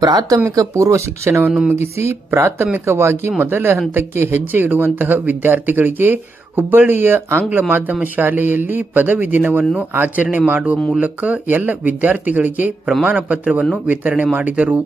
ಪ್ರಾಥಮಿಕ ಪೂರ್ವ ಶಿಕ್ಷಣವನ್ನು ಮುಗಿಸಿ ಪ್ರಾಥಮಿಕವಾಗಿ ಮೊದಲ ಹಂತಕ್ಕೆ ಹೆಜ್ಜೆ ಇಡುವಂತಹ ವಿದ್ಯಾರ್ಥಿಗಳಿಗೆ ಹುಬ್ಬಳ್ಳಿಯ ಆಂಗ್ಲ ಮಾಧ್ಯಮ ಶಾಲೆಯಲ್ಲಿ ಪದವಿ ದಿನವನ್ನು ಆಚರಣೆ ಮಾಡುವ ಮೂಲಕ ಎಲ್ಲ ವಿದ್ಯಾರ್ಥಿಗಳಿಗೆ ಪ್ರಮಾಣ ಪತ್ರವನ್ನು ವಿತರಣೆ ಮಾಡಿದರು.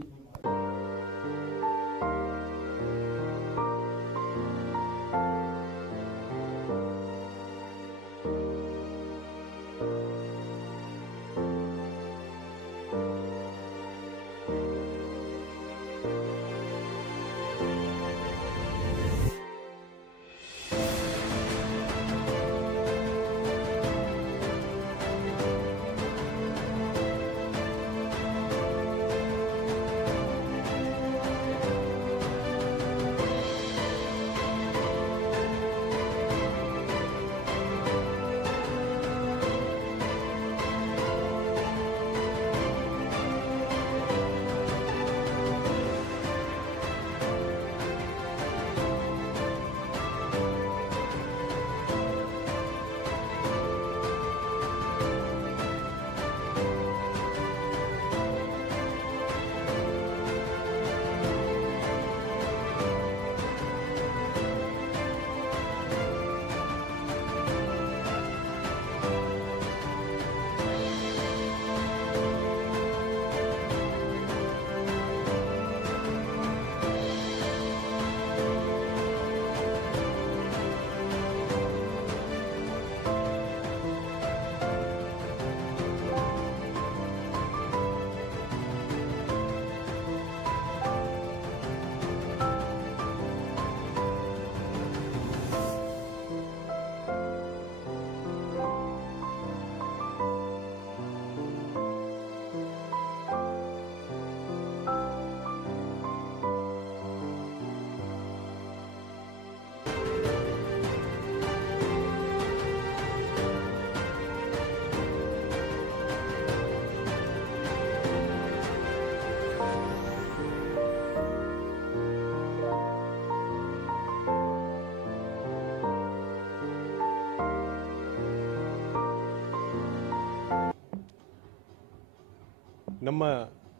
ನಮ್ಮ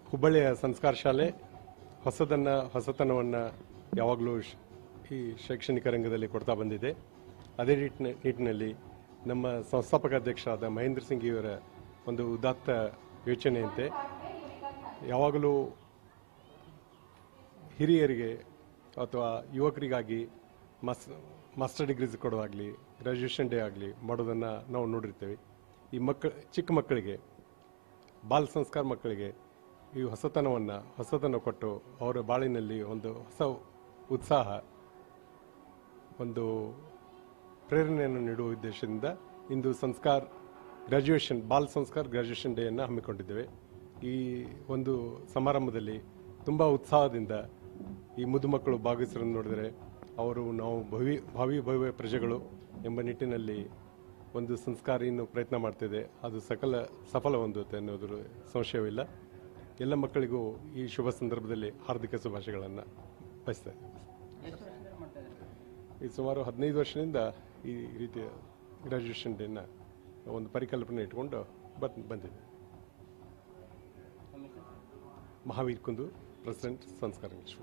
ಹುಬ್ಬಳ್ಳಿಯ ಸಂಸ್ಕಾರ ಶಾಲೆ ಹೊಸತನವನ್ನು ಯಾವಾಗಲೂ ಈ ಶೈಕ್ಷಣಿಕ ರಂಗದಲ್ಲಿ ಕೊಡ್ತಾ ಬಂದಿದೆ. ಅದೇ ನಿಟ್ಟಿನಲ್ಲಿ ನಮ್ಮ ಸಂಸ್ಥಾಪಕ ಅಧ್ಯಕ್ಷರಾದ ಮಹೇಂದ್ರ ಸಿಂಗ್ ಇವರ ಒಂದು ಉದಾತ್ತ ಯೋಚನೆಯಂತೆ ಯಾವಾಗಲೂ ಹಿರಿಯರಿಗೆ ಅಥವಾ ಯುವಕರಿಗಾಗಿ ಮಾಸ್ಟರ್ ಡಿಗ್ರೀಸ್ ಕೊಡೋದಾಗಲಿ, ಗ್ರ್ಯಾಜುಯೇಷನ್ ಡೇ ಆಗಲಿ ಮಾಡೋದನ್ನು ನಾವು ನೋಡಿರ್ತೇವೆ. ಈ ಚಿಕ್ಕ ಮಕ್ಕಳಿಗೆ, ಬಾಲ ಸಂಸ್ಕಾರ ಮಕ್ಕಳಿಗೆ ಈ ಹೊಸತನ ಕೊಟ್ಟು ಅವರ ಬಾಳಿನಲ್ಲಿ ಒಂದು ಹೊಸ ಉತ್ಸಾಹ, ಒಂದು ಪ್ರೇರಣೆಯನ್ನು ನೀಡುವ ಉದ್ದೇಶದಿಂದ ಇಂದು ಬಾಲ ಸಂಸ್ಕಾರ ಗ್ರ್ಯಾಜುಯೇಷನ್ ಡೇಯನ್ನು ಹಮ್ಮಿಕೊಂಡಿದ್ದೇವೆ. ಈ ಒಂದು ಸಮಾರಂಭದಲ್ಲಿ ತುಂಬ ಉತ್ಸಾಹದಿಂದ ಈ ಮುದ್ದು ಮಕ್ಕಳು ಭಾಗವಹಿಸರನ್ನು ನೋಡಿದರೆ ನಾವು ಭಾವಿ ಭವ್ಯ ಪ್ರಜೆಗಳು ಎಂಬ ನಿಟ್ಟಿನಲ್ಲಿ ಒಂದು ಸಂಸ್ಕಾರ ಇನ್ನು ಪ್ರಯತ್ನ ಮಾಡ್ತಿದೆ. ಅದು ಸಫಲ ಹೊಂದುತ್ತೆ ಅನ್ನೋದ್ರ ಸಂಶಯವಿಲ್ಲ. ಎಲ್ಲ ಮಕ್ಕಳಿಗೂ ಈ ಶುಭ ಸಂದರ್ಭದಲ್ಲಿ ಹಾರ್ದಿಕ ಶುಭಾಶಯಗಳನ್ನು ಬಯಸ್ತಾ ಇದ್ದೇವೆ. ಈ ಸುಮಾರು 15 ವರ್ಷದಿಂದ ಈ ರೀತಿಯ ಗ್ರ್ಯಾಜುಯೇಷನ್ ಡೇನ ಒಂದು ಪರಿಕಲ್ಪನೆ ಇಟ್ಕೊಂಡು ಬಂದಿದೆ. ಮಹಾವೀರ್ ಕುಂದು, ಪ್ರೆಸಿಡೆಂಟ್ ಸಂಸ್ಕಾರ ಇಂಗ್ಲಿಷ್.